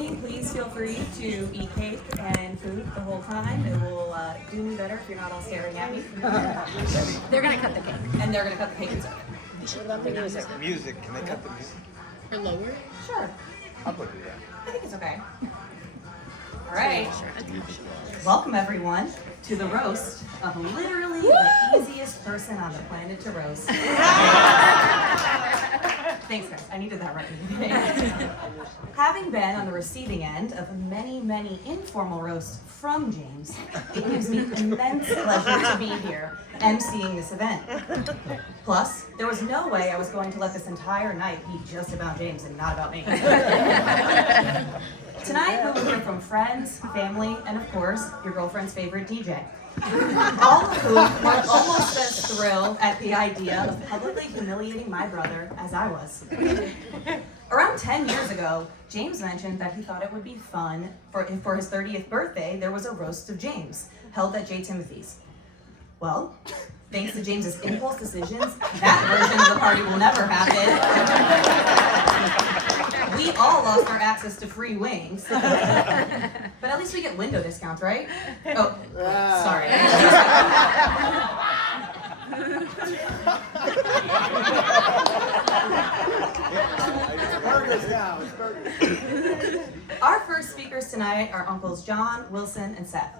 me, please feel free to eat cake and food the whole time. It will do me better if you're not all staring at me. They're gonna cut the cake. And they're gonna cut the cake and serve it. What about the music? Music, can they cut the music? Or lower it? Sure. I'll put it I think it's okay. All right. Welcome everyone to the roast of literally the easiest person on the planet to roast. Thanks guys, I needed that right in the beginning. Having been on the receiving end of many, many informal roasts from James, it gives me immense pleasure to be here emceeing this event. Plus, there was no way I was going to let this entire night be just about James and not about me. Tonight, we will hear from friends, family, and of course, your girlfriend's favorite DJ. All of whom were almost as thrilled at the idea of publicly humiliating my brother as I was. Around 10 years ago, James mentioned that he thought it would be fun for his 30th birthday, there was a roast of James held at J. Timothy's. Well, thanks to James's impulse decisions, that version of the party will never happen. We all lost our access to free wings. But at least we get window discounts, right? Oh, sorry. Our first speakers tonight are Uncles John, Wilson, and Seth,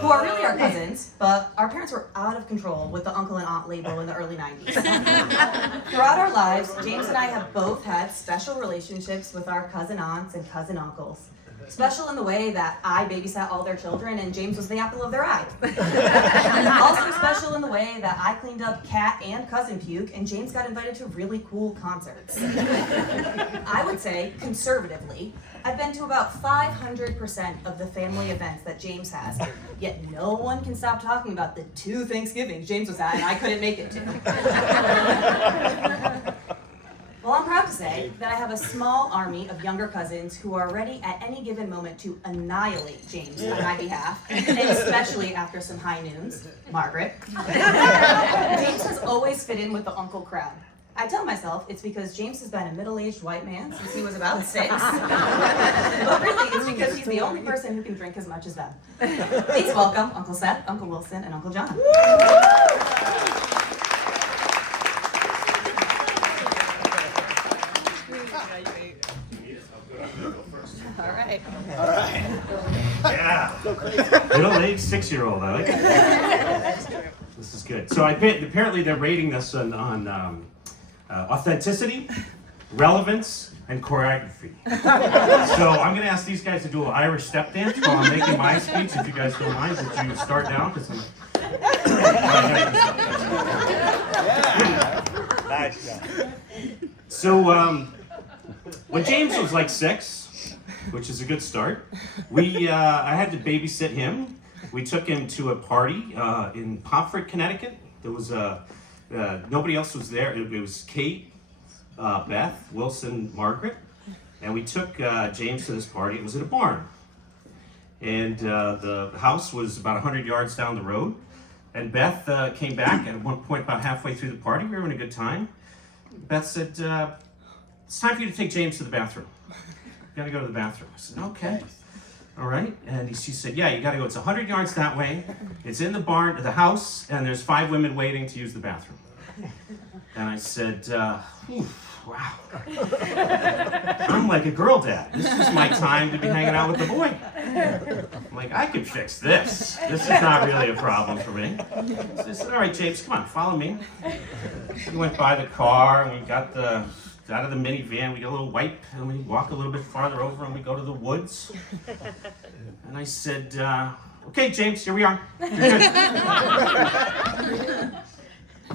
who are really our cousins, but our parents were out of control with the uncle and aunt label in the early 90s. Throughout our lives, James and I have both had special relationships with our cousin aunts and cousin uncles. Special in the way that I babysat all their children and James was the apple of their eye. Also special in the way that I cleaned up cat and cousin puke and James got invited to really cool concerts. I would say, conservatively, I've been to about 500% of the family events that James has, yet no one can stop talking about the 2 Thanksgivings James was at and I couldn't make it to. Well, I'm proud to say that I have a small army of younger cousins who are ready at any given moment to annihilate James on my behalf, and especially after some high noons. Margaret. James has always fit in with the uncle crowd. I tell myself it's because James has been a middle-aged white man since he was about 6. But really, it's because he's the only person who can drink as much as them. Please welcome Uncle Seth, Uncle Wilson, and Uncle John. All right. Yeah. Middle-aged 6-year-old. I like it. This is good. So apparently they're rating this on authenticity, relevance, and choreography. So I'm going to ask these guys to do an Irish step dance while I'm making my speech. If you guys don't mind, would you start down? Because Nice job. So when James was like 6, which is a good start, I had to babysit him. We took him to a party in Pomfret, Connecticut. There was nobody else was there. It was Kate, Beth, Wilson, Margaret, and we took James to this party. It was at a barn, and the house was about 100 yards down the road. And Beth came back at one point about halfway through the party. We were having a good time. Beth said, "It's time for you to take James to the bathroom. You gotta go to the bathroom." I said, "Okay." All right, and she said, "Yeah, you gotta go. It's 100 yards that way. It's in the barn, the house, and there's 5 women waiting to use the bathroom." And I said, "Wow, I'm like a girl dad. This is my time to be hanging out with the boy. I'm like, I can fix this. This is not really a problem for me." So I said, "All right, James, come on, follow me." We went by the car, and we got out of the minivan, we get a little wipe, and we walk a little bit farther over, and we go to the woods. And I said, "Okay, James, here we are. You're good."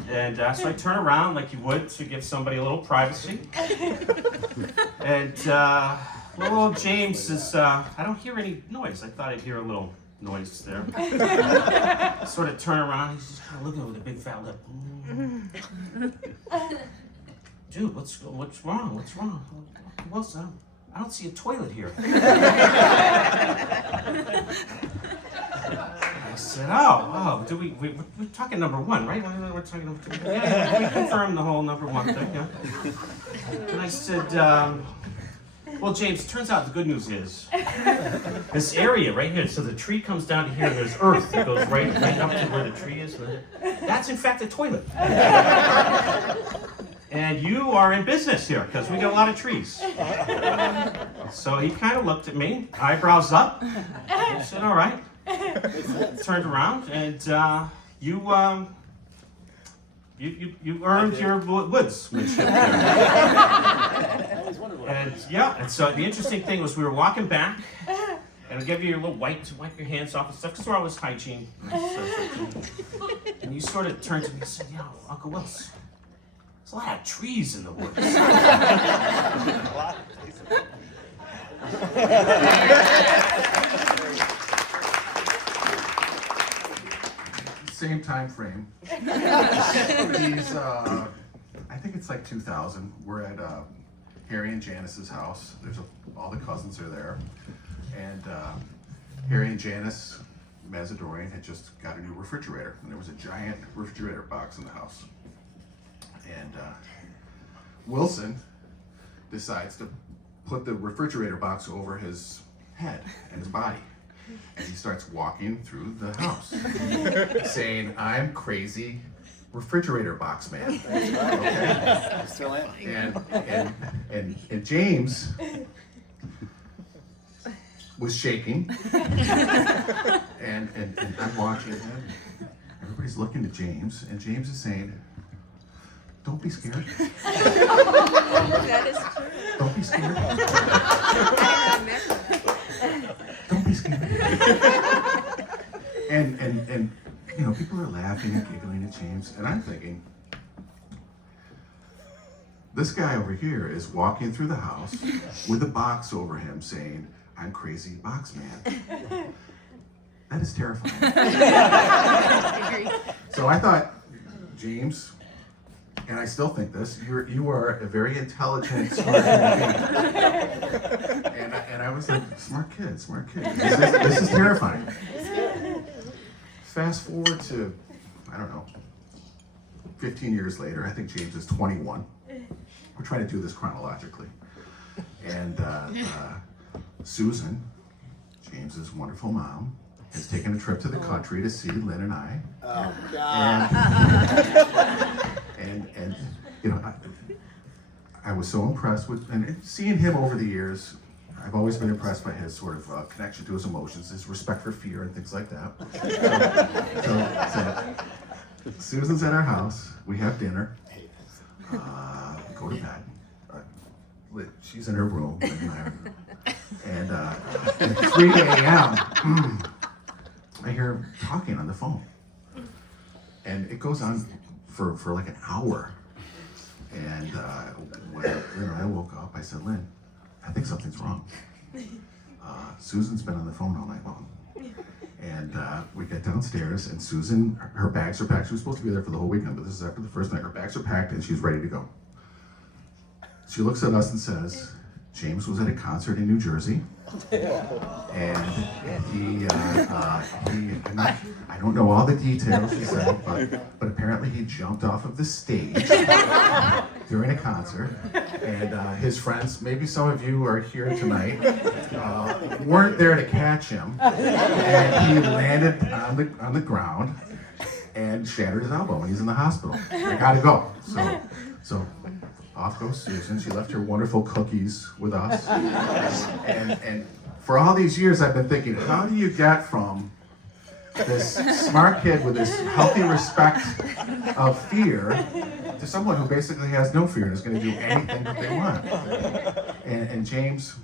And so I turn around like you would to give somebody a little privacy. And little old James says, "I don't hear any noise." I thought I'd hear a little noise there. Sort of turn around, he's just kind of looking with a big fat lip. "Dude, what's wrong? What's wrong?" "Wilson, I don't see a toilet here." I said, "Oh, we're talking number 1, right? We're talking number 2. Yeah, we confirmed the whole number 1 thing, yeah." And I said, Well, James, it turns out the good news is this area right here. So the tree comes down to here, and there's earth that goes right up to where the tree is. That's in fact a toilet. And you are in business here because we got a lot of trees. So he kind of looked at me, eyebrows up. He said, "All right." Turned around, and you earned your woodsmanship there. And so the interesting thing was we were walking back, and I gave you a little wipe to wipe your hands off and stuff because we're always hygiene. And you sort of turned to me and said, "Yeah, Uncle Wilson, there's a lot of trees in the woods." Same time frame. He's, I think it's like 2000. We're at Harry and Janice's house. All the cousins are there. And Harry and Janice Mazadorian had just got a new refrigerator. And there was a giant refrigerator box in the house. And Wilson decides to put the refrigerator box over his head and his body. And he starts walking through the house, saying, "I'm crazy refrigerator box man." Okay? Still am. And James was shaking. And I'm watching him. Everybody's looking at James, and James is saying, "Don't be scared. That is true. Don't be scared. Don't be scared." And you know, people are laughing and giggling at James, and I'm thinking, this guy over here is walking through the house with a box over him saying, "I'm crazy box man." That is terrifying. So I thought, James, and I still think this, you are a very intelligent, smart human being. And I was like, smart kid. This is terrifying. Fast forward to, I don't know, 15 years later. I think James is 21. We're trying to do this chronologically. And Susan, James's wonderful mom, has taken a trip to the country to see Lynn and I. Oh, God. And you know, I was so impressed with, and seeing him over the years, I've always been impressed by his sort of connection to his emotions, his respect for fear and things like that. So Susan's at our house, we have dinner, go to bed. She's in her room, and at 3 a.m., I hear him talking on the phone. And it goes on for like an hour. And when Lynn and I woke up, I said, "Lynn, I think something's wrong. Susan's been on the phone all night long." And we get downstairs, and Susan, her bags are packed. She was supposed to be there for the whole weekend, but this is after the first night. Her bags are packed, and she's ready to go. She looks at us and says, "James was at a concert in New Jersey, and I don't know all the details," she said, but apparently he jumped off of the stage during a concert, and his friends, maybe some of you are here tonight, weren't there to catch him, and he landed on the ground and shattered his elbow, and he's in the hospital. I gotta go. So off goes Susan. She left her wonderful cookies with us. And for all these years, I've been thinking, how do you get from this smart kid with this healthy respect of fear to someone who basically has no fear and is going to do anything that they want? And James,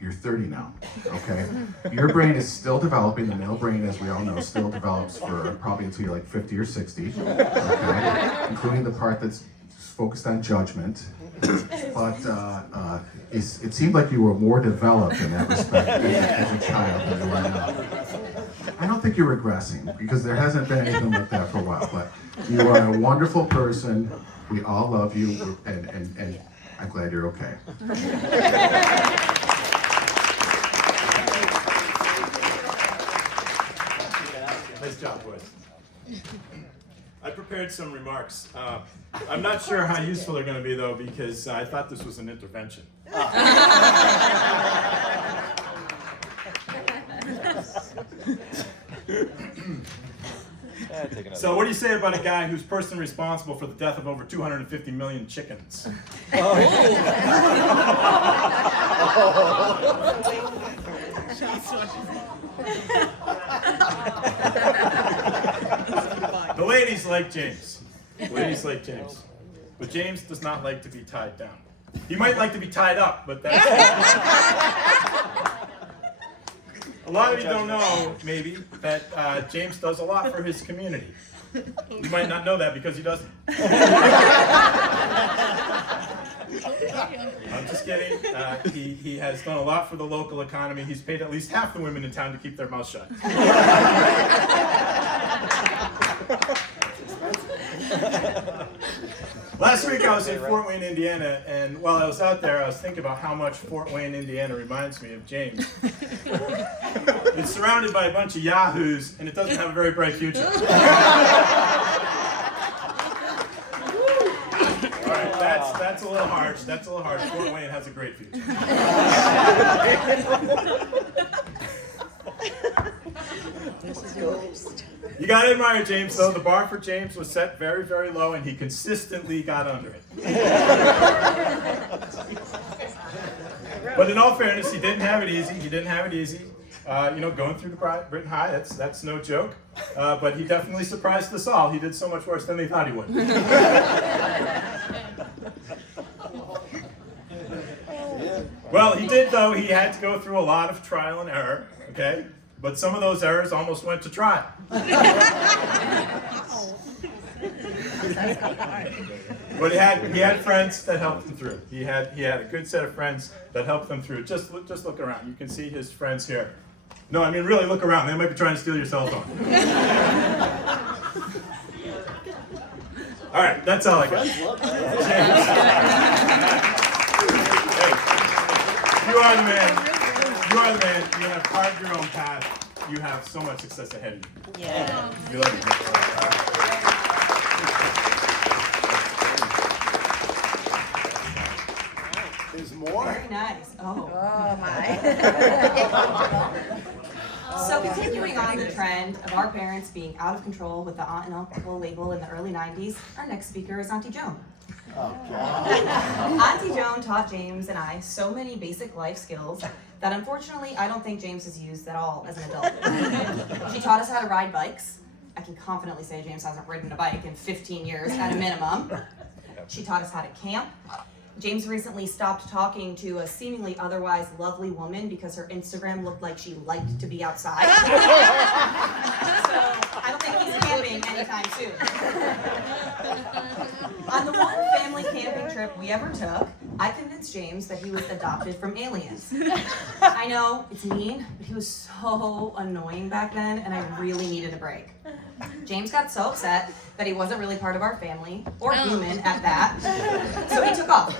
you're 30 now, okay? Your brain is still developing. The male brain, as we all know, still develops for probably until you're like 50 or 60, okay? Including the part that's focused on judgment. But it seemed like you were more developed in that respect as a child than you are now. I don't think you're regressing, because there hasn't been anything like that for a while, but you are a wonderful person. We all love you, and I'm glad you're okay. Nice job, boys. I prepared some remarks. I'm not sure how useful they're going to be, though, because I thought this was an intervention. So what do you say about a guy who's personally responsible for the death of over 250 million chickens? The ladies like James. The ladies like James. But James does not like to be tied down. He might like to be tied up, but that's... A lot of you don't know, maybe, that James does a lot for his community. You might not know that because he doesn't. I'm just kidding. He has done a lot for the local economy. He's paid at least half the women in town to keep their mouth shut. Last week I was in Fort Wayne, Indiana, and while I was out there, I was thinking about how much Fort Wayne, Indiana reminds me of James. It's surrounded by a bunch of yahoos, and it doesn't have a very bright future. All right, that's a little harsh. That's a little harsh. Fort Wayne has a great future. You gotta admire James, though. The bar for James was set very, very low, and he consistently got under it. But in all fairness, he didn't have it easy. He didn't have it easy. Going through the Britain High, that's no joke. But he definitely surprised us all. He did so much worse than they thought he would. Well, he did, though. He had to go through a lot of trial and error, okay? But some of those errors almost went to trial. But he had friends that helped him through. He had a good set of friends that helped him through. Just look around. You can see his friends here. No, I mean really look around. They might be trying to steal your cell phone. All right, that's all I got. Hey, you are the man. You are the man. You have carved your own path. You have so much success ahead of you. Yeah. We love you. There's more? Very nice. Oh. Oh my. So continuing on the trend of our parents being out of control with the aunt and uncle label in the early 90s, our next speaker is Auntie Joan. Oh, God. Auntie Joan taught James and I so many basic life skills that unfortunately I don't think James has used at all as an adult. She taught us how to ride bikes. I can confidently say James hasn't ridden a bike in 15 years at a minimum. She taught us how to camp. James recently stopped talking to a seemingly otherwise lovely woman because her Instagram looked like she liked to be outside. So I don't think he's camping anytime soon. On the one family camping trip we ever took, I convinced James that he was adopted from aliens. I know, it's mean, but he was so annoying back then, and I really needed a break. James got so upset that he wasn't really part of our family, or human at that, so he took off.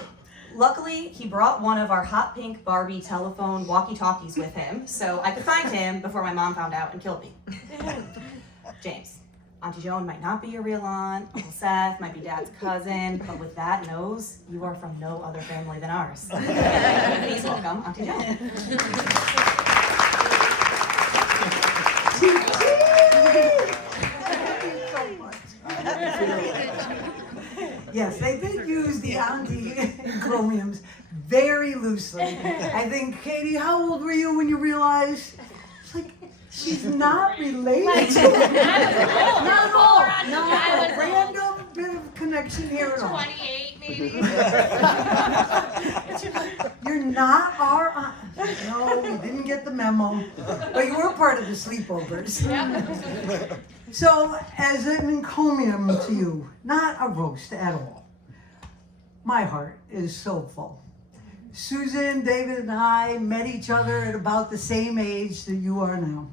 Luckily, he brought one of our hot pink Barbie telephone walkie-talkies with him, so I could find him before my mom found out and killed me. James, Auntie Joan might not be your real aunt, Uncle Seth might be Dad's cousin, but with that nose, you are from no other family than ours. Please welcome Auntie Joan. Yes, they did use the auntie encomiums very loosely. I think, Katie, how old were you when you realized? It's like, she's not related to me. Not at all. No, a random bit of connection here at all. 28 maybe. You're not our aunt. No, we didn't get the memo. But you were part of the sleepovers. So, as an encomium to you, not a roast at all, my heart is so full. Susan, David, and I met each other at about the same age that you are now.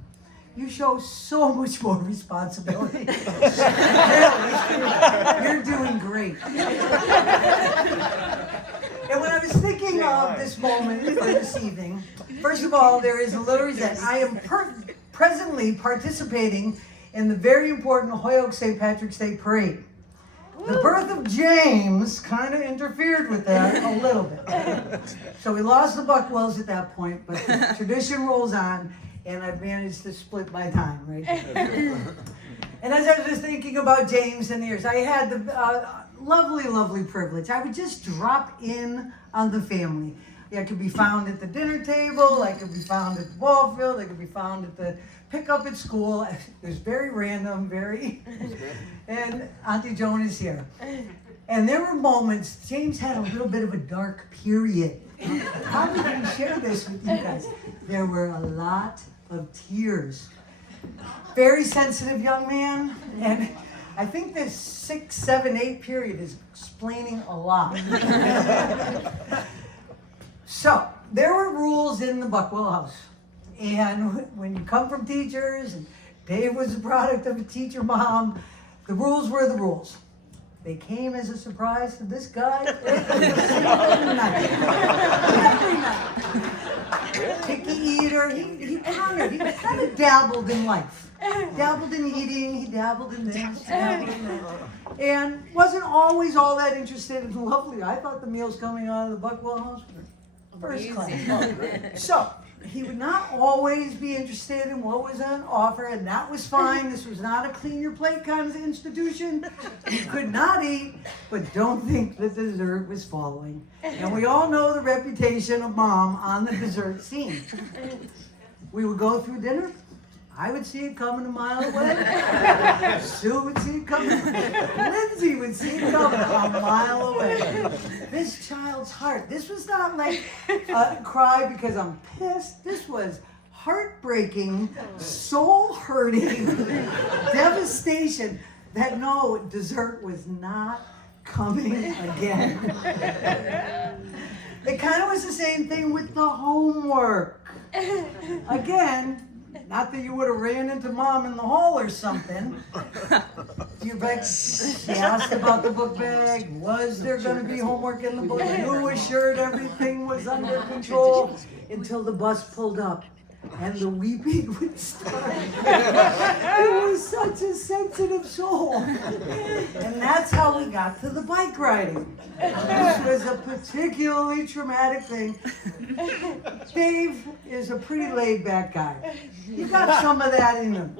You show so much more responsibility. Really, you're doing great. And when I was thinking of this moment for this evening, first of all, there is a little reason. I am presently participating in the very important Holyoke St. Patrick's Day Parade. The birth of James kind of interfered with that a little bit. So we lost the Buckwells at that point, but the tradition rolls on, and I've managed to split my time right there. And as I was just thinking about James and the years, I had the lovely privilege. I would just drop in on the family. I could be found at the dinner table, I could be found at the ball field, I could be found at the pickup at school. It was very random, and Auntie Joan is here. And there were moments, James had a little bit of a dark period. How did I share this with you guys? There were a lot of tears. Very sensitive young man, and I think this 6, 7, 8 period is explaining a lot. So, there were rules in the Buckwell house. And when you come from teachers, and Dave was a product of a teacher mom, the rules were the rules. They came as a surprise to this guy every night. Every night. Picky eater, he kind of dabbled in life. Dabbled in eating, he dabbled in this, dabbled in that. And wasn't always all that interested in lovely. I thought the meals coming out of the Buckwell house were first class. So, he would not always be interested in what was on offer, and that was fine. This was not a clean your plate kind of institution. He could not eat, but don't think the dessert was following. And we all know the reputation of Mom on the dessert scene. We would go through dinner. I would see it coming a mile away. Sue would see it coming. Lindsay would see it coming a mile away. This child's heart. This was not like a cry because I'm pissed. This was heartbreaking, soul-hurting devastation that no, dessert was not coming again. It kind of was the same thing with the homework. Again, not that you would have ran into Mom in the hall or something. She asked about the book bag. Was there going to be homework in the book? You assured everything was under control until the bus pulled up and the weeping would start. It was such a sensitive soul. And that's how we got to the bike riding. This was a particularly traumatic thing. Dave is a pretty laid-back guy. He got some of that in him.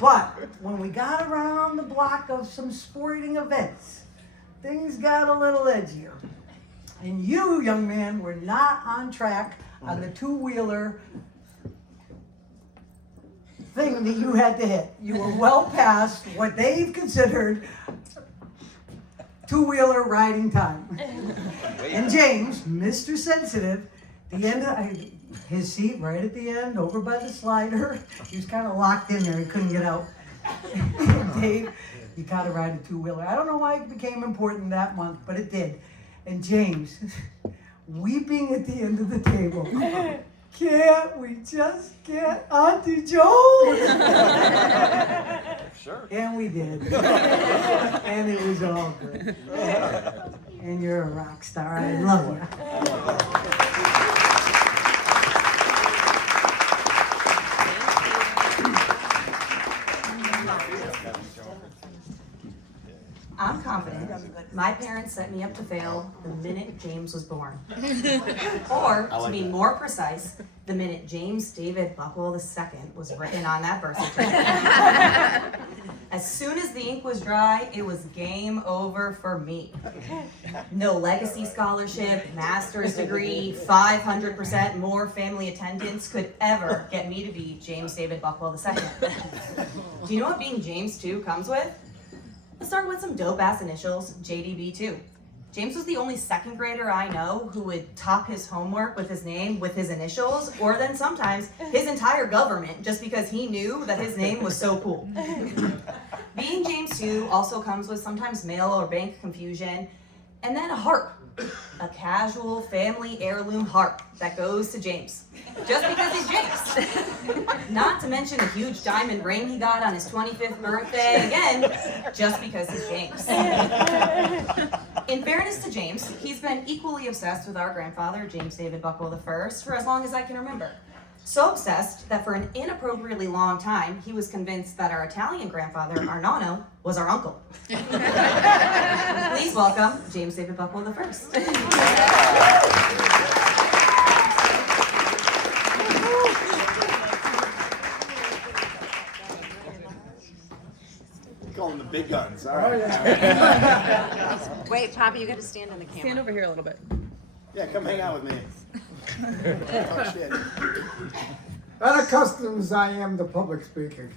But when we got around the block of some sporting events, things got a little edgier. And you, young man, were not on track on the two-wheeler thing that you had to hit. You were well past what they've considered two-wheeler riding time. And James, Mr. Sensitive, the end of his seat right at the end, over by the slider, he was kind of locked in there. He couldn't get out. Dave, you gotta ride a two-wheeler. I don't know why it became important that month, but it did. And James, weeping at the end of the table. Can't we just get Auntie Joan? Sure. And we did. And it was all good. And you're a rock star. I love you. I'm confident my parents set me up to fail the minute James was born. Or, to be more precise, the minute James David Buckwell II was written on that birth certificate. As soon as the ink was dry, it was game over for me. No legacy scholarship, master's degree, 500% more family attendance could ever get me to be James David Buckwell II. Do you know what being James 2 comes with? Let's start with some dope-ass initials, JDB2. James was the only second grader I know who would top his homework with his name with his initials, or then sometimes his entire government, just because he knew that his name was so cool. Being James 2 also comes with sometimes mail or bank confusion, and then a harp. A casual family heirloom harp that goes to James. Just because he's James. Not to mention the huge diamond ring he got on his 25th birthday. Again, just because he's James. In fairness to James, he's been equally obsessed with our grandfather, James David Buckwell I, for as long as I can remember. So obsessed that for an inappropriately long time, he was convinced that our Italian grandfather, our nonno, was our uncle. Please welcome James David Buckle the First. Call them the big guns. All right. Wait, Poppy, you got to stand on the camera. Stand over here a little bit. Yeah, come hang out with me. Oh, shit. Unaccustomed as I am to public speaking.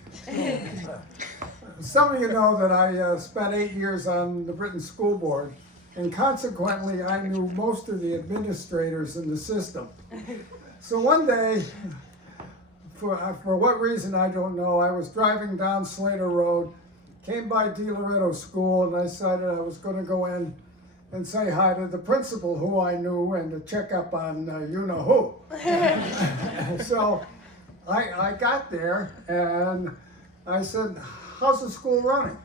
Some of you know that I spent 8 years on the Britain School Board, and consequently I knew most of the administrators in the system. So one day, for what reason I don't know, I was driving down Slater Road, came by De Loretto School, and I decided I was going to go in and say hi to the principal who I knew and to check up on you-know-who. So I got there and I said, how's the school running?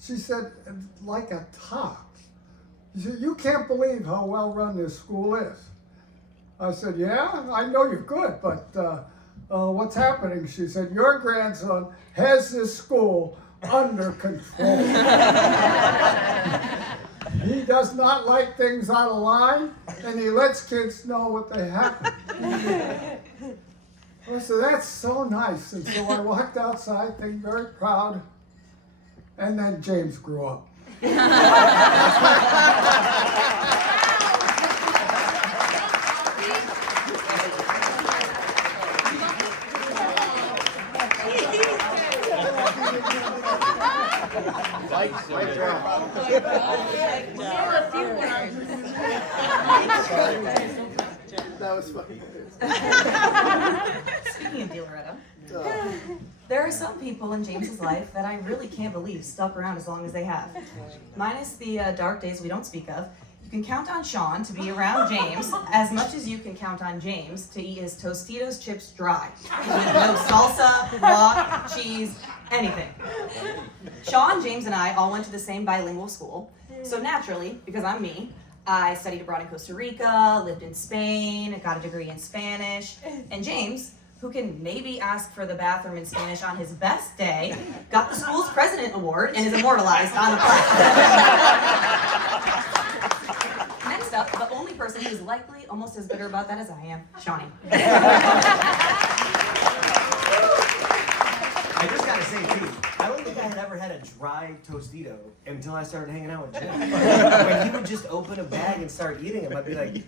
She said, like a top. She said, you can't believe how well run this school is. I said, yeah, I know you're good, but what's happening? She said, your grandson has this school under control. He does not like things out of line, and he lets kids know what they happen. I said, that's so nice. And so I walked outside, thinking very proud, and then James grew up. That was funny. Speaking of De Loretto, there are some people in James's life that I really can't believe stuck around as long as they have. Minus the dark days we don't speak of, you can count on Sean to be around James as much as you can count on James to eat his Tostitos chips dry. No salsa, guac, cheese, anything. Sean, James, and I all went to the same bilingual school. So naturally, because I'm me, I studied abroad in Costa Rica, lived in Spain, got a degree in Spanish, and James, who can maybe ask for the bathroom in Spanish on his best day, got the school's president award and is immortalized on a plaque. Next up, the only person who's likely almost as bitter about that as I am, Shawnee. I just gotta say too, I don't think I had ever had a dry Tostito until I started hanging out with Jim. When he would just open a bag and start eating them, I'd be like,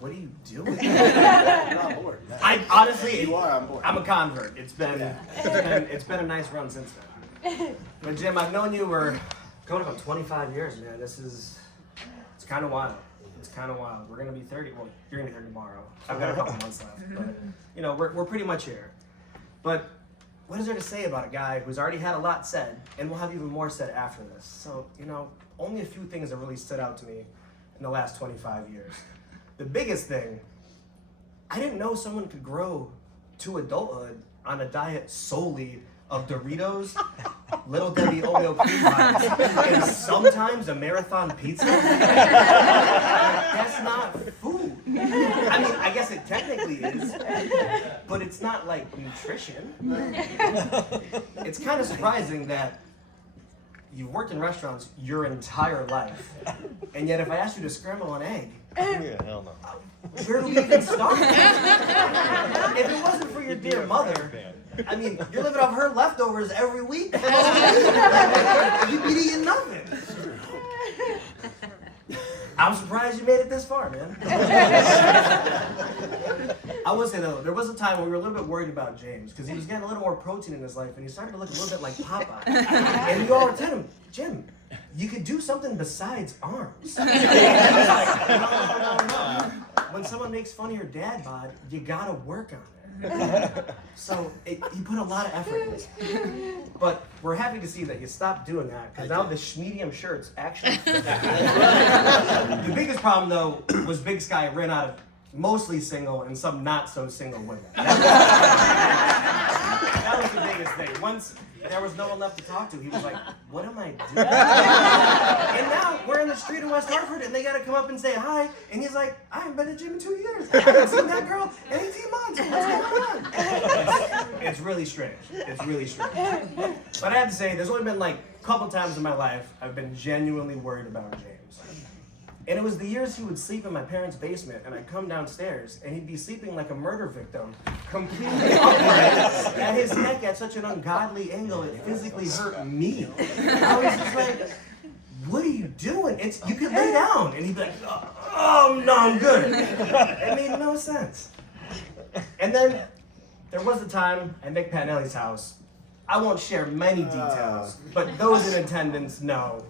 what are you doing? You're on board. I honestly, You are on board. I'm a convert. It's been a nice run since then. But Jim, I've known you for going about 25 years, man. It's kind of wild. It's kind of wild. We're gonna be 30. Well, you're gonna be 30 tomorrow. I've got a couple months left, but you know, we're pretty much here. But what is there to say about a guy who's already had a lot said, and will have even more said after this? So, you know, only a few things have really stood out to me in the last 25 years. The biggest thing, I didn't know someone could grow to adulthood on a diet solely of Doritos, Little Debbie Oreo cream pies, and sometimes a marathon pizza. That's not food. I mean, I guess it technically is, but it's not like nutrition. It's kind of surprising that you've worked in restaurants your entire life, and yet if I asked you to scramble an egg, where do we even start? If it wasn't for your dear mother, I mean, you're living off her leftovers every week. You'd be eating nothing. I'm surprised you made it this far, man. I will say though, there was a time when we were a little bit worried about James because he was getting a little more protein in his life and he started to look a little bit like Popeye. And we all were telling him, Jim, you could do something besides arms. And he was like, no. When someone makes fun of your dad bod, you gotta work on it. So he put a lot of effort in it. But we're happy to see that you stopped doing that because now the medium shirts actually fit. The biggest problem though was Big Sky ran out of mostly single and some not so single women. That was the biggest thing. Once there was no one left to talk to, he was like, what am I doing? And now we're in the street in West Hartford and they gotta come up and say hi. And he's like, I haven't been to the gym in 2 years. I haven't seen that girl in 18 months. What's going on? It's really strange. It's really strange. But I have to say, there's only been like a couple times in my life I've been genuinely worried about James. And it was the years he would sleep in my parents' basement, and I'd come downstairs, and he'd be sleeping like a murder victim, completely upright, and his neck at such an ungodly angle it physically hurt me. I was just like, what are you doing? You could lay down. And he'd be like, oh no, I'm good. It made no sense. And then there was a time at Nick Panelli's house. I won't share many details, but those in attendance know.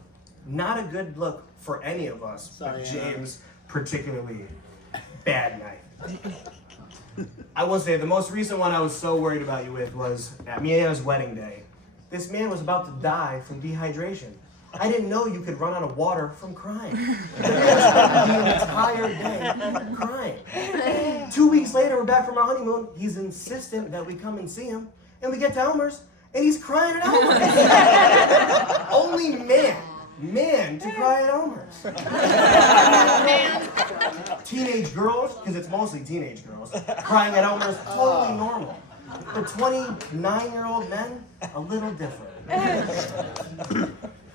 Not a good look for any of us, but James particularly bad night. I will say the most recent one I was so worried about you with was at Mia's wedding day. This man was about to die from dehydration. I didn't know you could run out of water from crying. The entire day crying. 2 weeks later, we're back from our honeymoon. He's insistent that we come and see him. And we get to Elmer's, and he's crying at Elmer's. Only man to cry at Elmer's. Teenage girls, because it's mostly teenage girls, crying at Elmer's, totally normal. For 29-year-old men, a little different.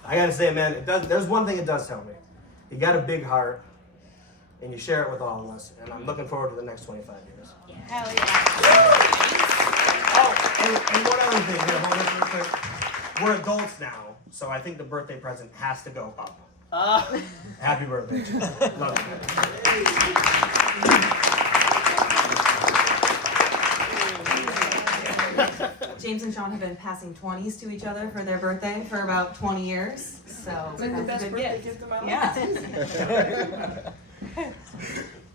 I gotta say, man, there's one thing it does tell me. You got a big heart, and you share it with all of us, and I'm looking forward to the next 25 years. Yeah. Hell yeah. Oh, and one other thing here, hold this real quick. We're adults now, so I think the birthday present has to go up. Happy birthday, Jim. Love you. James and Sean have been passing 20s to each other for their birthday for about 20 years. So It's like the that's best a good birthday gift. gift of my life. Yeah.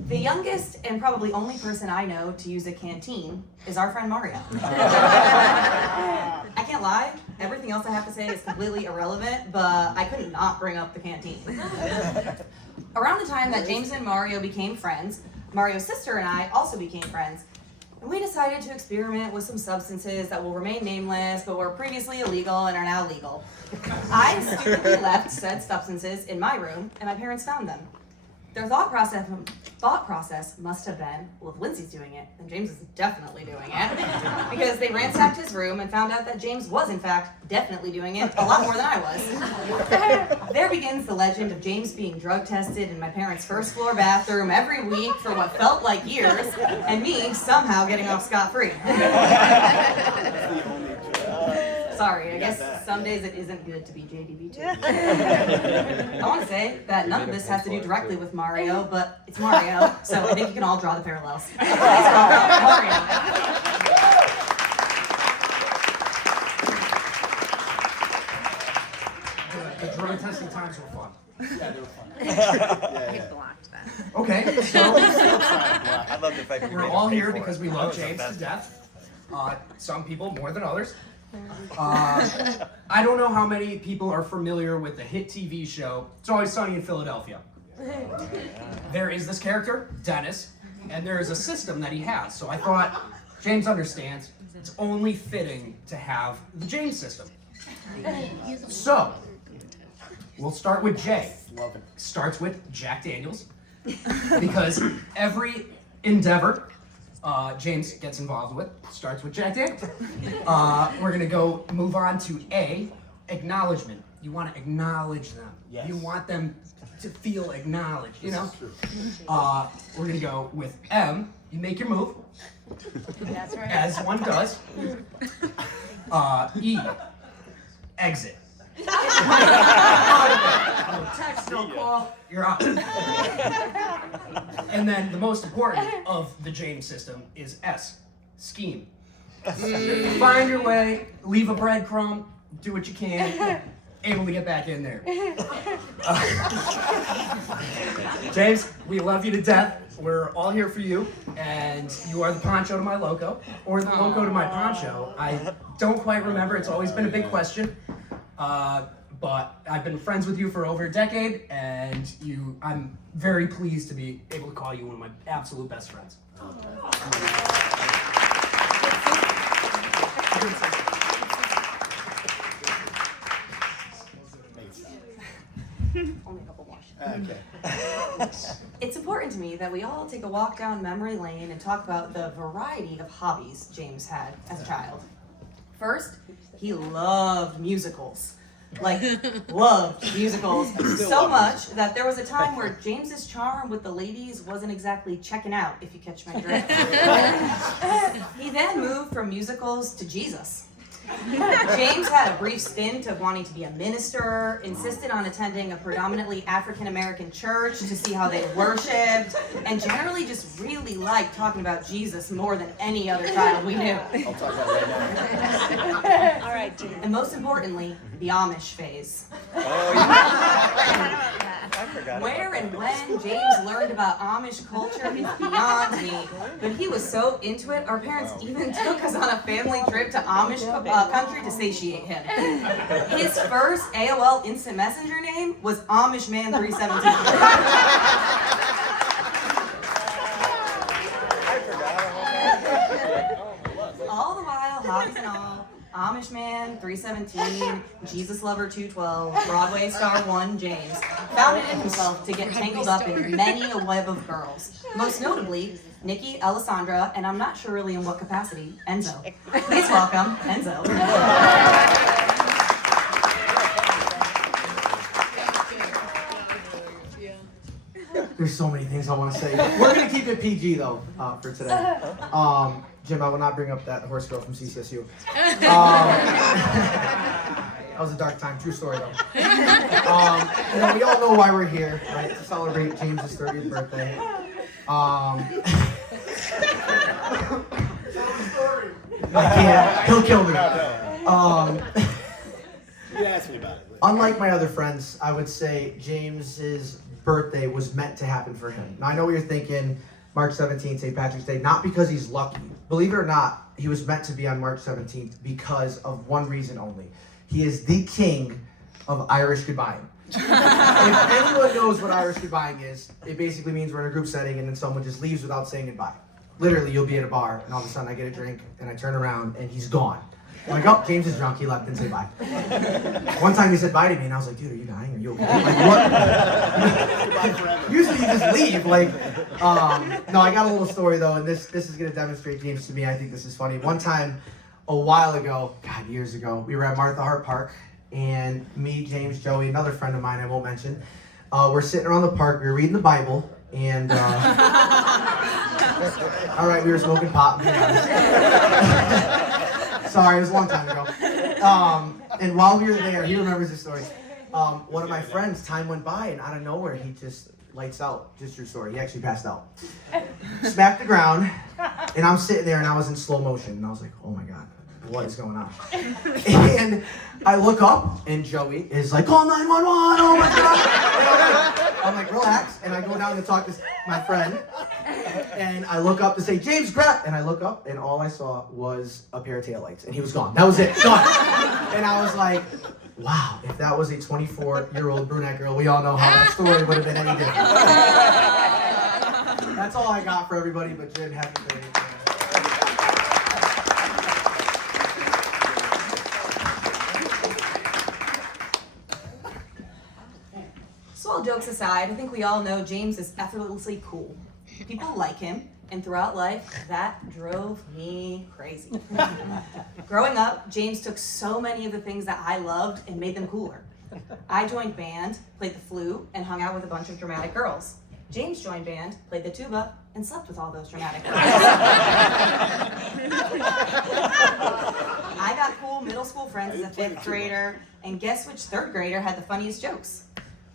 The youngest and probably only person I know to use a canteen is our friend Mario. I can't lie, everything else I have to say is completely irrelevant, but I couldn't not bring up the canteen. Around the time that James and Mario became friends, Mario's sister and I also became friends. And we decided to experiment with some substances that will remain nameless, but were previously illegal and are now legal. I stupidly left said substances in my room, and my parents found them. Their thought process must have been, well, if Lindsay's doing it, then James is definitely doing it. Because they ransacked his room and found out that James was, in fact, definitely doing it a lot more than I was. There begins the legend of James being drug tested in my parents' first floor bathroom every week for what felt like years, and me somehow getting off scot-free. Sorry, I guess some days it isn't good to be JDB too. I want to say that none of this has to do directly with Mario, but it's Mario, so I think you can all draw the parallels. These are all Mario. The drug testing times were fun. Yeah, they were fun. I blocked that. Okay, so I love the fact that we're all here because we love James to death. Some people more than others. I don't know how many people are familiar with the hit TV show It's Always Sunny in Philadelphia. There is this character, Dennis, and there is a system that he has. So I thought, James understands, it's only fitting to have the James system. So, we'll start with Jay. Love it. Starts with Jack Daniels, because every endeavor James gets involved with starts with Jack Daniels. We're gonna move on to A, acknowledgement. You want to acknowledge them. Yes. You want them to feel acknowledged, you know? This is true. We're gonna go with M, you make your move, That's right. as one does. E, exit. No text, no call, you're out. And then the most important of the James system is S, scheme. Find your way, leave a breadcrumb, do what you can, able to get back in there. James, we love you to death. We're all here for you, and you are the poncho to my loco, or the loco to my poncho. I don't quite remember, it's always been a big question. But I've been friends with you for over a decade, and I'm very pleased to be able to call you one of my absolute best friends. Only a couple more. Okay. It's important to me that we all take a walk down memory lane and talk about the variety of hobbies James had as a child. First, he loved musicals. Like, loved musicals so much that there was a time where James's charm with the ladies wasn't exactly checking out, if you catch my drift. He then moved from musicals to Jesus. James had a brief stint of wanting to be a minister, insisted on attending a predominantly African-American church to see how they worshipped, and generally just really liked talking about Jesus more than any other child we knew. I'll talk about that now. All right, James. And most importantly, the Amish phase. Oh, yeah. I forgot. Where and when James learned about Amish culture is beyond me, but he was so into it, our parents even took us on a family trip to Amish country to satiate him. His first AOL Instant Messenger name was Amish Man 317. All the while, hobbies and all, Amish Man 317, Jesus Lover 212, Broadway star 1 James found it in himself to get tangled up in many a web of girls. Most notably, Nikki, Alessandra, and I'm not sure really in what capacity, Enzo. Please welcome Enzo. There's so many things I want to say. We're gonna keep it PG though for today. Jim, I will not bring up that horse girl from CCSU. That was a dark time. True story though. We all know why we're here, right? To celebrate James's 30th birthday. I can't. He'll kill me. You asked me about it. Unlike my other friends, I would say James's birthday was meant to happen for him. Now I know what you're thinking, March 17th, St. Patrick's Day, not because he's lucky. Believe it or not, he was meant to be on March 17th because of one reason only. He is the king of Irish goodbying. If anyone knows what Irish goodbying is, it basically means we're in a group setting and then someone just leaves without saying goodbye. Literally, you'll be at a bar and all of a sudden I get a drink and I turn around and he's gone. I'm like, oh, James is drunk, he left, didn't say bye. One time he said bye to me and I was like, dude, are you dying? Are you okay? Like, what? Usually you just leave, like, no, I got a little story though, and this is gonna demonstrate James to me. I think this is funny. One time, a while ago, God, years ago, we were at Martha Hart Park, and me, James, Joey, another friend of mine I won't mention, we're sitting around the park, we were reading the Bible, and, all right, we were smoking pot, to be honest. Sorry, it was a long time ago. And while we were there, he remembers this story. One of my friends, time went by, and out of nowhere, he just lights out. Just true story. He actually passed out. Smacked the ground, and I'm sitting there, and I was in slow motion, and I was like, oh my God, what is going on? And I look up, and Joey is like, call 911, oh my God. I'm like, relax, and I go down to talk to my friend, and I look up to say, James, grab, and I look up, and all I saw was a pair of taillights, and he was gone. That was it, gone. And I was like, wow, if that was a 24-year-old brunette girl, we all know how that story would have been any different. That's all I got for everybody, but Jim, happy birthday. So all jokes aside, I think we all know James is effortlessly cool. People like him, and throughout life, that drove me crazy. Growing up, James took so many of the things that I loved and made them cooler. I joined band, played the flute, and hung out with a bunch of dramatic girls. James joined band, played the tuba, and slept with all those dramatic girls. I got cool middle school friends as a 5th grader, and guess which 3rd grader had the funniest jokes?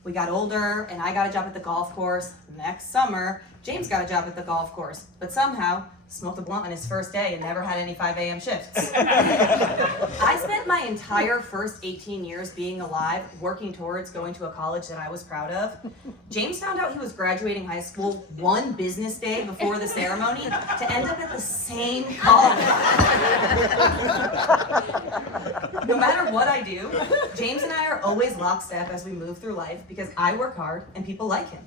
We got older, and I got a job at the golf course. Next summer, James got a job at the golf course, but somehow smoked a blunt on his first day and never had any 5 a.m. shifts. I spent my entire first 18 years being alive working towards going to a college that I was proud of. James found out he was graduating high school one business day before the ceremony to end up at the same college. No matter what I do, James and I are always lockstep as we move through life because I work hard and people like him.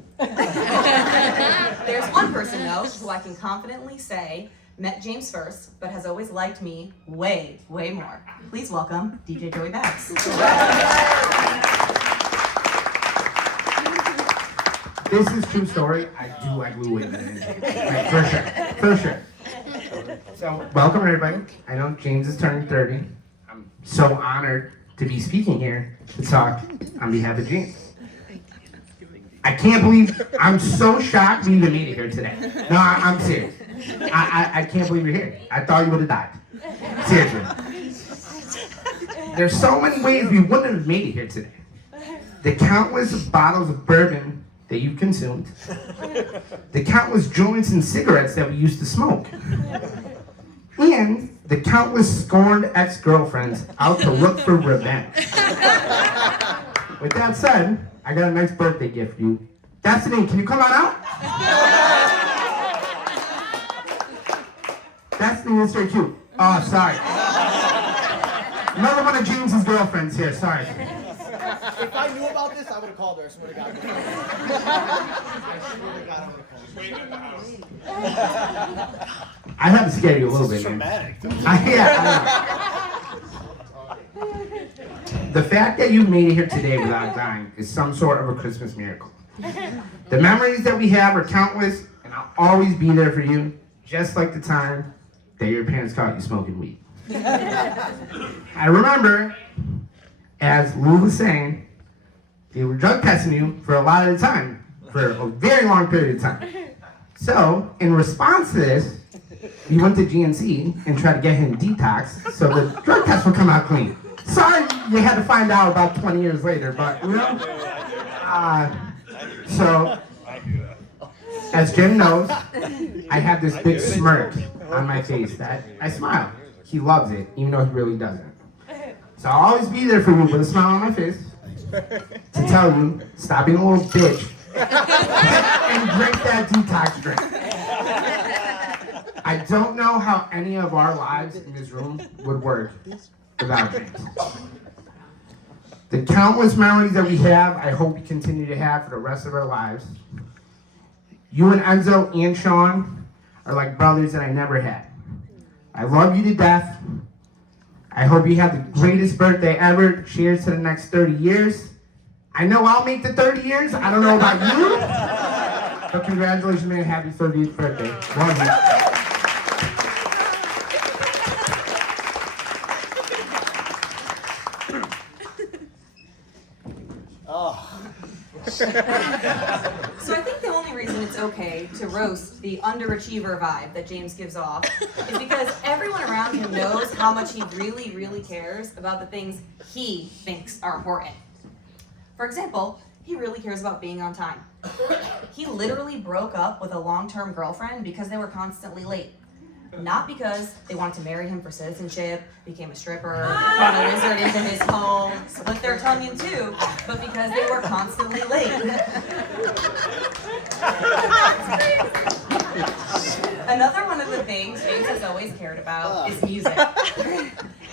There's one person though who I can confidently say met James first, but has always liked me way, way more. Please welcome DJ Joey Baggs. This is true story. I do like Lou Whitman. Like, for sure. So, welcome everybody. I know James is turning 30. I'm so honored to be speaking here to talk on behalf of James. I can't believe, I'm so shocked we even made it here today. No, I'm serious. I can't believe you're here. I thought you would have died. Seriously. There's so many ways we wouldn't have made it here today. The countless bottles of bourbon that you've consumed. The countless joints and cigarettes that we used to smoke. And the countless scorned ex-girlfriends out to look for revenge. With that said, I got a nice birthday gift for you. Destiny, can you come on out? Destiny is very cute. Oh, sorry. Another one of James's girlfriends here, sorry. If I knew about this, I would have called her. I swear to God. I swear to God, I would have called her. I have to scare you a little bit, man. Yeah, I know. The fact that you made it here today without dying is some sort of a Christmas miracle. The memories that we have are countless, and I'll always be there for you, just like the time that your parents caught you smoking weed. I remember, as Lou was saying, they were drug testing you for a lot of the time, for a very long period of time. So, in response to this, we went to GNC and tried to get him detoxed so the drug test would come out clean. Sorry you had to find out about 20 years later, but you know. So, as Jim knows, I have this big smirk on my face that I smile. He loves it, even though he really doesn't. So I'll always be there for you with a smile on my face to tell you, stop being a little bitch and drink that detox drink. I don't know how any of our lives in this room would work without James. The countless memories that we have, I hope we continue to have for the rest of our lives. You and Enzo and Sean are like brothers that I never had. I love you to death. I hope you have the greatest birthday ever. Cheers to the next 30 years. I know I'll make the 30 years. I don't know about you. But congratulations, man. Happy 30th birthday. Love you. So I think the only reason it's okay to roast the underachiever vibe that James gives off is because everyone around him knows how much he really, really cares about the things he thinks are important. For example, he really cares about being on time. He literally broke up with a long-term girlfriend because they were constantly late. Not because they wanted to marry him for citizenship, became a stripper, brought a wizard into his home, split their tongue in two, but because they were constantly late. Another one of the things James has always cared about is music.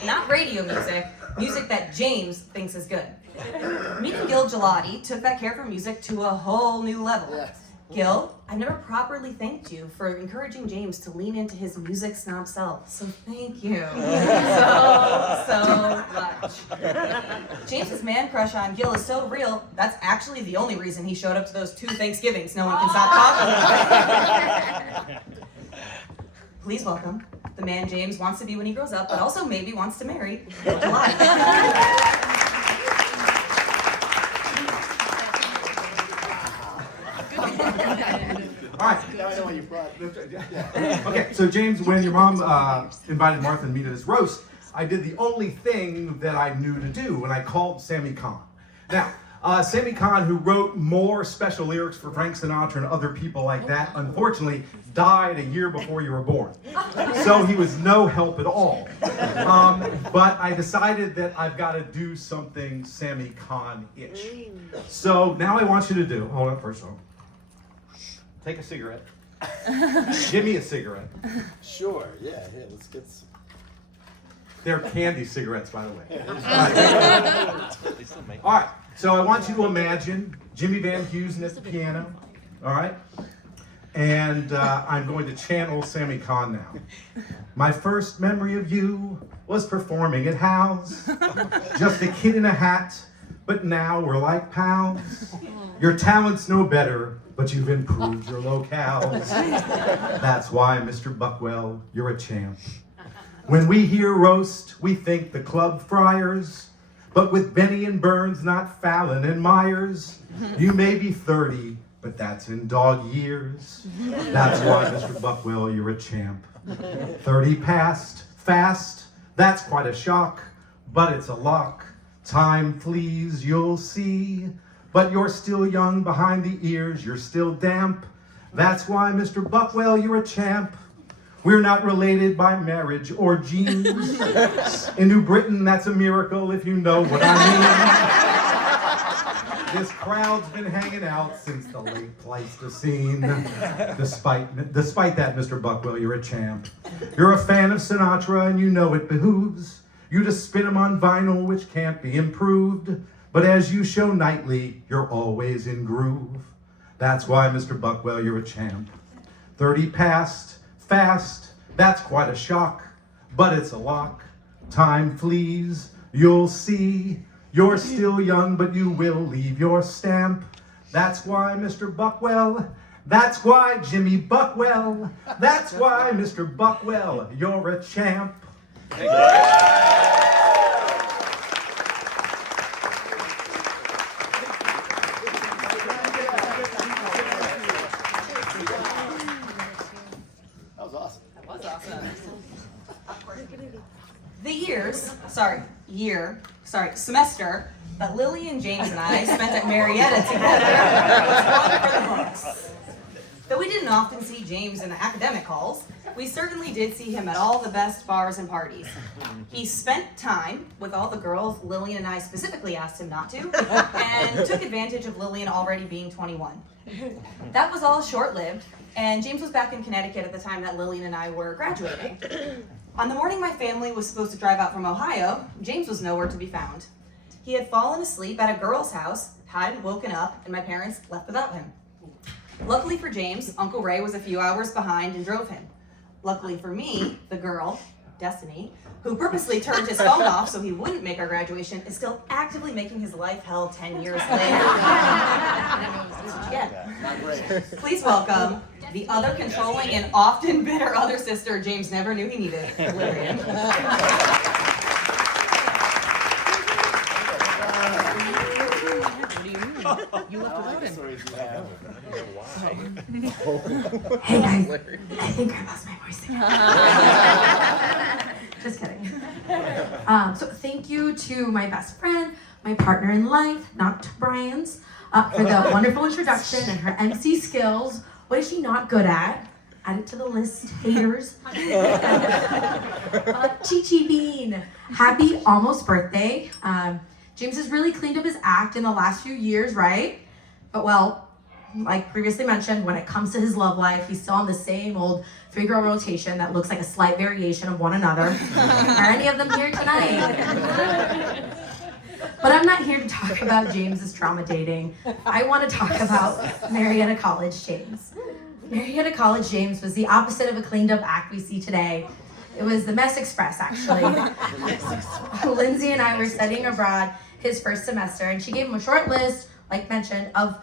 Not radio music, music that James thinks is good. Meeting Gil Gelati took that care for music to a whole new level. Gil, I've never properly thanked you for encouraging James to lean into his music snob self, so thank you so much. James's man crush on Gil is so real, that's actually the only reason he showed up to those 2 Thanksgivings no one can stop talking about. Please welcome the man James wants to be when he grows up, but also maybe wants to marry, Gil Gelati. All right. Now I know why you brought it. Okay, so James, when your mom invited Martha and me to this roast, I did the only thing that I knew to do, and I called Sammy Kahn. Now, Sammy Kahn, who wrote more special lyrics for Frank Sinatra and other people like that, unfortunately died a year before you were born. So he was no help at all. But I decided that I've got to do something Sammy Kahn-ish. So now I want you to do, hold on first of all. Take a cigarette. Give me a cigarette. Sure, yeah, let's get some. They're candy cigarettes, by the way. All right, so I want you to imagine Jimmy Van Heusen at the piano, all right? And I'm going to channel Sammy Kahn now. My first memory of you was performing at House. Just a kid in a hat, but now we're like pals. Your talent's no better but you've improved your locales. That's why, Mr. Buckwell, you're a champ. When we hear roast, we think the Club Friars, but with Benny and Burns, not Fallon and Myers. You may be 30, but that's in dog years. That's why, Mr. Buckwell, you're a champ. 30 passed, fast, that's quite a shock, but it's a lock. Time flees, you'll see, but you're still young behind the ears, you're still damp. That's why, Mr. Buckwell, you're a champ. We're not related by marriage or genes. In New Britain, that's a miracle if you know what I mean. This crowd's been hanging out since the late Pleistocene. Despite that, Mr. Buckwell, you're a champ. You're a fan of Sinatra and you know it behooves you to spin him on vinyl, which can't be improved. But as you show nightly, you're always in groove. That's why, Mr. Buckwell, you're a champ. 30 passed, fast, that's quite a shock, but it's a lock. Time flees, you'll see. You're still young, but you will leave your stamp. That's why, Mr. Buckwell, that's why, Jimmy Buckwell, that's why, Mr. Buckwell, you're a champ. Semester that Lily and James and I spent at Marietta together was one for the books. Though we didn't often see James in the academic halls, we certainly did see him at all the best bars and parties. He spent time with all the girls Lillian and I specifically asked him not to, and took advantage of Lillian already being 21. That was all short-lived, and James was back in Connecticut at the time that Lillian and I were graduating. On the morning my family was supposed to drive out from Ohio, James was nowhere to be found. He had fallen asleep at a girl's house, hadn't woken up, and my parents left without him. Luckily for James, Uncle Ray was a few hours behind and drove him. Luckily for me, the girl, Destiny, who purposely turned his phone off so he wouldn't make our graduation, is still actively making his life hell 10 years later. Please welcome the other controlling and often bitter other sister James never knew he needed, Lillian. You left without him. Hey guys, I think I lost my voice again. Just kidding. So thank you to my best friend, my partner in life, not Brian's, for the wonderful introduction and her MC skills. What is she not good at? Add it to the list, haters. Chi-Chi Bean, happy almost birthday. James has really cleaned up his act in the last few years, right? But well, like previously mentioned, when it comes to his love life, he's still on the same old 3-girl rotation that looks like a slight variation of one another. Are any of them here tonight? But I'm not here to talk about James's trauma dating. I want to talk about Marietta College James. Marietta College James was the opposite of a cleaned up act we see today. It was the Mess Express, actually. Lindsay and I were studying abroad his first semester, and she gave him a short list, like mentioned, of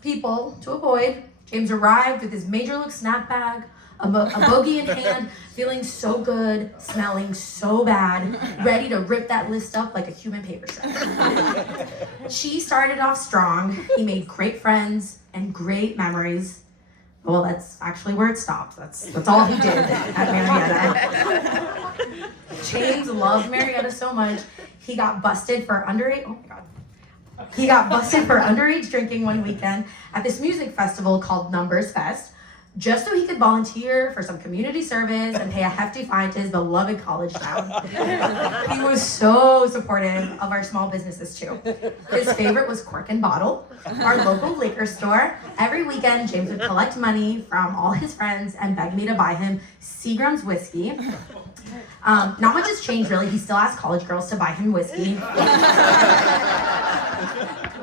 people to avoid. James arrived with his Major Look snapback, a bogey in hand, feeling so good, smelling so bad, ready to rip that list up like a human paper shredder. She started off strong. He made great friends and great memories. Well, that's actually where it stopped. That's all he did at Marietta. James loved Marietta so much, he got busted for underage. Oh my God. He got busted for underage drinking one weekend at this music festival called Numbers Fest, just so he could volunteer for some community service and pay a hefty fine to his beloved college town. He was so supportive of our small businesses too. His favorite was Cork and Bottle, our local liquor store. Every weekend, James would collect money from all his friends and beg me to buy him Seagram's whiskey. Not much has changed really. He still asks college girls to buy him whiskey.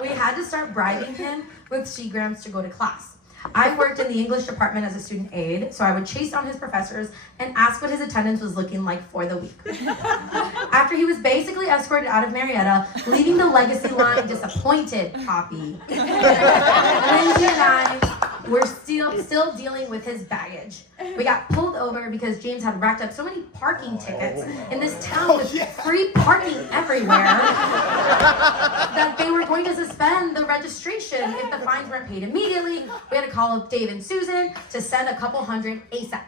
We had to start bribing him with Seagrams to go to class. I worked in the English department as a student aide, so I would chase down his professors and ask what his attendance was looking like for the week. After he was basically escorted out of Marietta, leaving the legacy line disappointed, Poppy. Lindsay and I we're still dealing with his baggage. We got pulled over because James had racked up so many parking tickets in this town with free parking everywhere that they were going to suspend the registration if the fines weren't paid immediately. We had to call up Dave and Susan to send a couple hundred ASAP.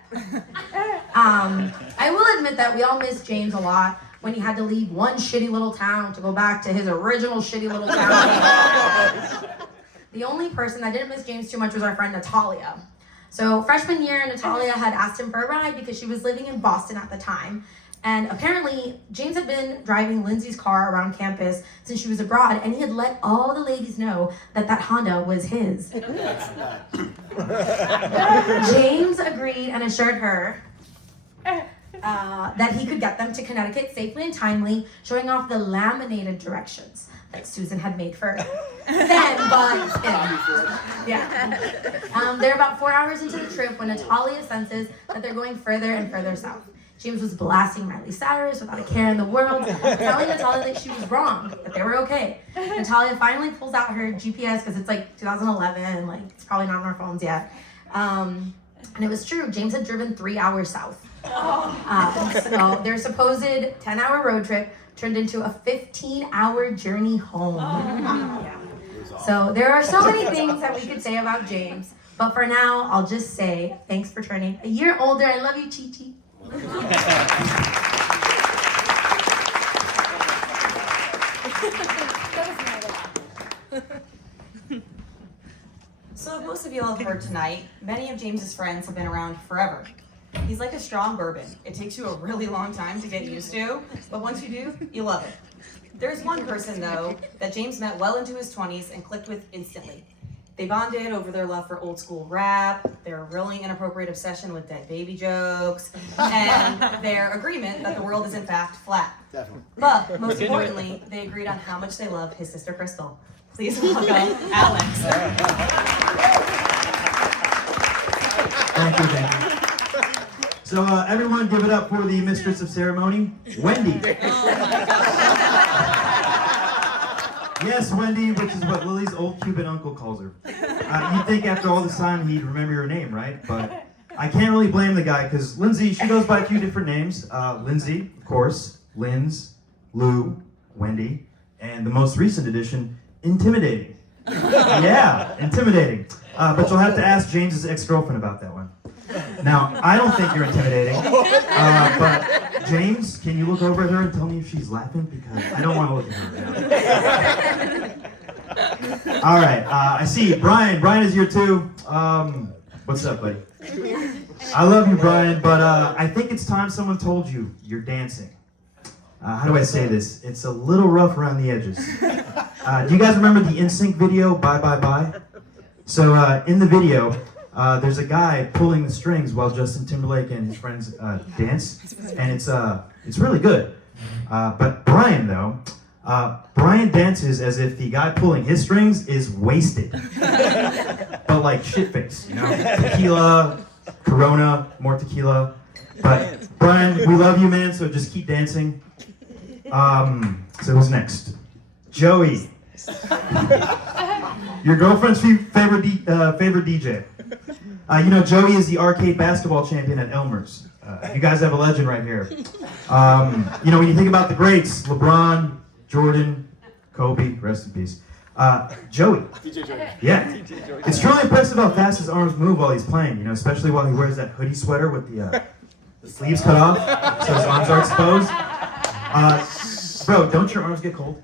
I will admit that we all miss James a lot when he had to leave one shitty little town to go back to his original shitty little town. The only person that didn't miss James too much was our friend Natalia. So freshman year, Natalia had asked him for a ride because she was living in Boston at the time. And apparently, James had been driving Lindsay's car around campus since she was abroad, and he had let all the ladies know that that Honda was his. James agreed and assured her that he could get them to Connecticut safely and timely, showing off the laminated directions that Susan had made for them, but yeah. They're about 4 hours into the trip when Natalia senses that they're going further and further south. James was blasting Miley Cyrus without a care in the world, telling Natalia that she was wrong, that they were okay. Natalia finally pulls out her GPS because it's like 2011, like it's probably not on our phones yet. And it was true. James had driven 3 hours south. So their supposed 10-hour road trip turned into a 15-hour journey home. Yeah. So there are so many things that we could say about James, but for now, I'll just say thanks for turning a year older. I love you, Chi-Chi. So most of you all have heard tonight, many of James's friends have been around forever. He's like a strong bourbon. It takes you a really long time to get used to, but once you do, you love it. There's one person, though, that James met well into his 20s and clicked with instantly. They bonded over their love for old school rap, their really inappropriate obsession with dead baby jokes, and their agreement that the world is in fact flat. Definitely. But most importantly, they agreed on how much they love his sister Crystal. Please welcome Alex. Thank you. So everyone give it up for the mistress of ceremony, Wendy. Yes, Wendy, which is what Lily's old Cuban uncle calls her. You'd think after all this time he'd remember your name, right? But I can't really blame the guy, because Lindsay, she goes by a few different names. Lindsay, of course, Linz, Lou, Wendy, and the most recent addition, Intimidating. Yeah, intimidating. But you'll have to ask James's ex-girlfriend about that one. Now, I don't think you're intimidating, but James, can you look over at her and tell me if she's laughing? Because I don't want to look at her now. All right, I see Brian. Brian is here too. What's up, buddy? I love you, Brian, but I think it's time someone told you you're dancing. How do I say this? It's a little rough around the edges. Do you guys remember the NSYNC video, Bye Bye Bye? So in the video, there's a guy pulling the strings while Justin Timberlake and his friends dance, and it's really good. But Brian, though, Brian dances as if the guy pulling his strings is wasted, but like shit-faced, you know? Tequila, Corona, more tequila. But Brian, we love you, man, so just keep dancing. So who's next? Joey. Your girlfriend's favorite DJ. You know, Joey is the arcade basketball champion at Elmer's. You guys have a legend right here. You know, when you think about the greats, LeBron, Jordan, Kobe, rest in peace. Joey. DJ Joey. Yeah. It's truly impressive how fast his arms move while he's playing, you know, especially while he wears that hoodie sweater with the sleeves cut off so his arms are exposed. Bro, don't your arms get cold?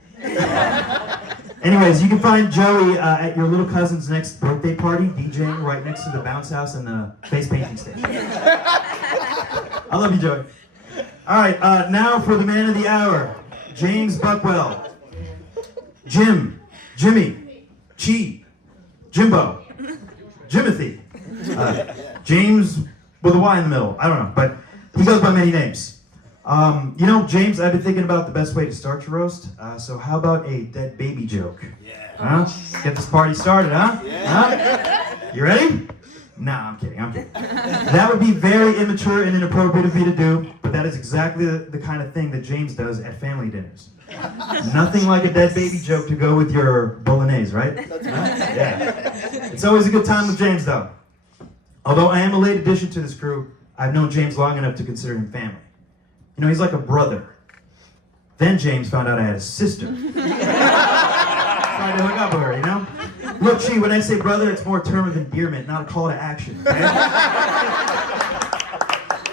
Anyways, you can find Joey at your little cousin's next birthday party, DJing right next to the bounce house and the face painting station. I love you, Joey. All right, now for the man of the hour, James Buckwell. Jim, Jimmy, Chi, Jimbo, Jimothy. James with a Y in the middle. I don't know, but he goes by many names. You know, James, I've been thinking about the best way to start your roast. So how about a dead baby joke? Yeah. Huh? Get this party started, huh? Yeah. Huh? You ready? Nah, I'm kidding. That would be very immature and inappropriate of me to do. but that is exactly the kind of thing that James does at family dinners. Nothing like a dead baby joke to go with your bolognese, right? Yeah. It's always a good time with James, though. Although I am a late addition to this crew, I've known James long enough to consider him family. You know, he's like a brother. Then James found out I had a sister. Tried to hook up with her, you know? Look, gee, when I say brother, it's more a term of endearment, not a call to action, okay?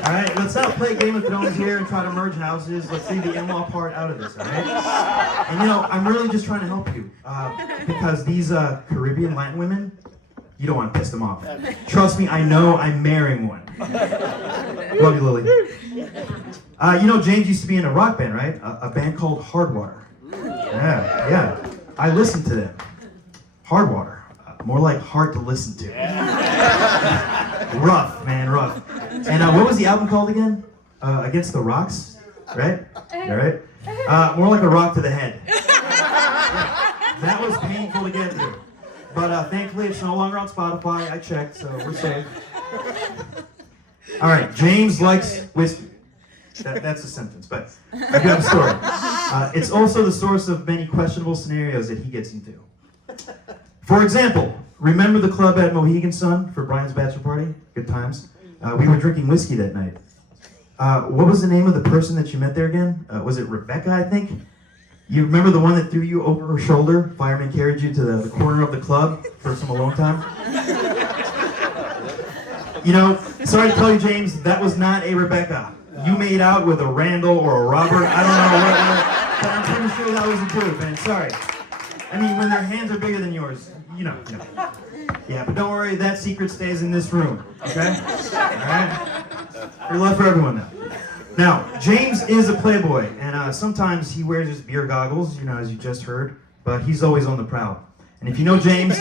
All right, let's not play Game of Thrones here and try to merge houses. Let's leave the in-law part out of this, all right? And you know, I'm really just trying to help you because these Caribbean Latin women, you don't want to piss them off. Trust me, I know I'm marrying one. Love you, Lily. You know, James used to be in a rock band, right? A band called Hardwater. Yeah. I listened to them. Hardwater. More like hard to listen to. Rough, man, rough. And what was the album called again? Against the Rocks, right? All right. More like a rock to the head. That was painful to get through. But thankfully, it's no longer on Spotify. I checked, so we're safe. All right, James likes whiskey. That's a sentence, but I do have a story. It's also the source of many questionable scenarios that he gets into. For example, remember the club at Mohegan Sun for Brian's bachelor party? Good times. We were drinking whiskey that night. What was the name of the person that you met there again? Was it Rebecca, I think? You remember the one that threw you over her shoulder? Fireman carried you to the corner of the club for some alone time? You know, sorry to tell you, James, that was not a Rebecca. You made out with a Randall or a Robert. I don't know what, but I'm pretty sure that was a dude, man. Sorry. I mean, when their hands are bigger than yours, you know. Yeah, but don't worry, that secret stays in this room, okay? All right? Free love for everyone now. Now, James is a playboy, and sometimes he wears his beer goggles, you know, as you just heard, but he's always on the prowl. And if you know James,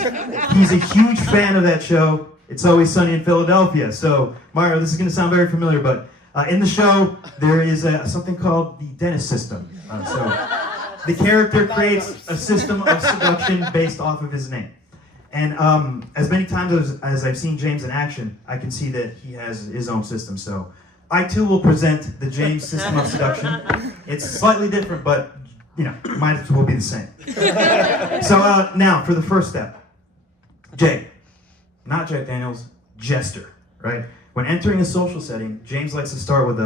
he's a huge fan of that show, It's Always Sunny in Philadelphia. So, Mario, this is going to sound very familiar, but in the show, there is something called the Dennis system. So, the character creates a system of seduction based off of his name. And as many times as I've seen James in action, I can see that he has his own system. So, I too will present the James system of seduction. It's slightly different, but you know, might as well be the same. So now for the first step, Jay, not Jack Daniels, Jester, right? When entering a social setting, James likes to start with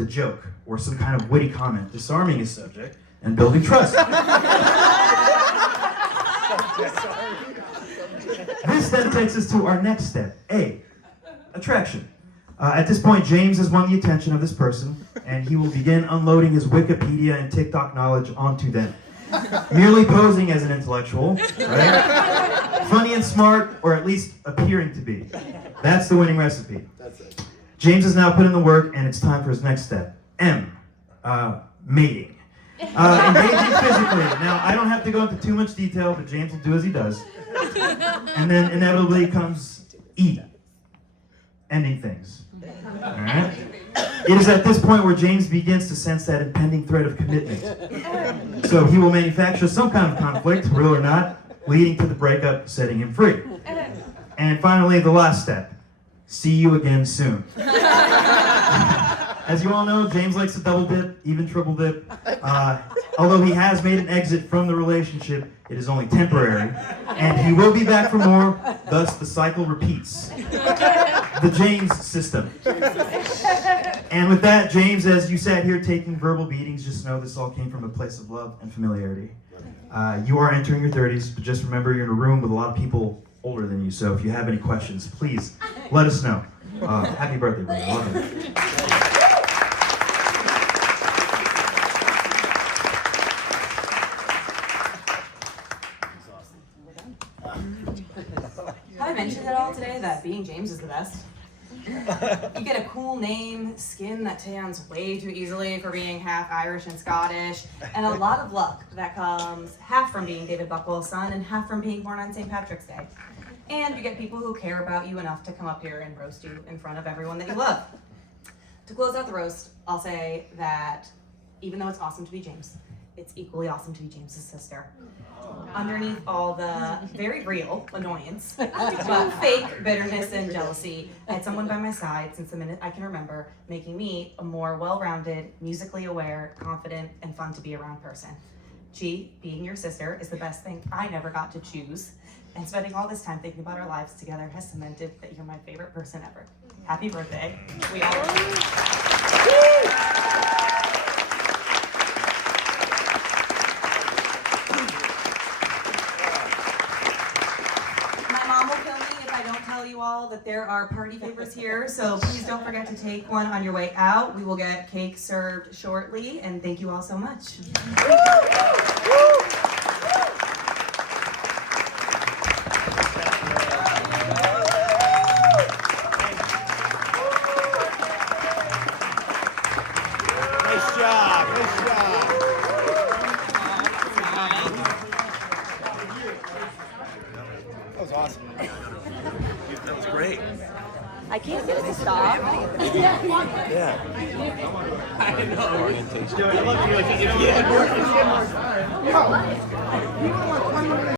a joke or some kind of witty comment, disarming his subject and building trust. This then takes us to our next step, A, attraction. At this point, James has won the attention of this person, and he will begin unloading his Wikipedia and TikTok knowledge onto them. Merely posing as an intellectual, right? Funny and smart, or at least appearing to be. That's the winning recipe. That's it. James has now put in the work, and it's time for his next step. M, mating. Engaging physically. Now, I don't have to go into too much detail, but James will do as he does. And then inevitably comes E, ending things. All right? It is at this point where James begins to sense that impending threat of commitment. So he will manufacture some kind of conflict, real or not, leading to the breakup, setting him free. And finally, the last step. See you again soon. As you all know, James likes to double dip, even triple dip. Although he has made an exit from the relationship, it is only temporary. And he will be back for more, thus the cycle repeats. The James system. And with that, James, as you sat here taking verbal beatings, just know this all came from a place of love and familiarity. You are entering your 30s, but just remember you're in a room with a lot of people older than you, so if you have any questions, please let us know. Happy birthday, brother. Love you. Have I mentioned at all today that being James is the best? You get a cool name, skin that tans way too easily for being half Irish and Scottish, and a lot of luck that comes half from being David Buckwell's son and half from being born on St. Patrick's Day. And you get people who care about you enough to come up here and roast you in front of everyone that you love. To close out the roast, I'll say that even though it's awesome to be James, it's equally awesome to be James's sister. underneath all the very real annoyance, but fake bitterness and jealousy, I had someone by my side since the minute I can remember, making me a more well-rounded, musically aware, confident, and fun to be around person. G, being your sister, is the best thing I never got to choose, and spending all this time thinking about our lives together has cemented that you're my favorite person ever. Happy birthday. We all love you. My mom will kill me if I don't tell you all that there are party favors here, so please don't forget to take one on your way out. We will get cake served shortly, and thank you all so much. Nice job, nice job. That was awesome. That was great. I can't get it to stop. Yeah. I know. Orientation.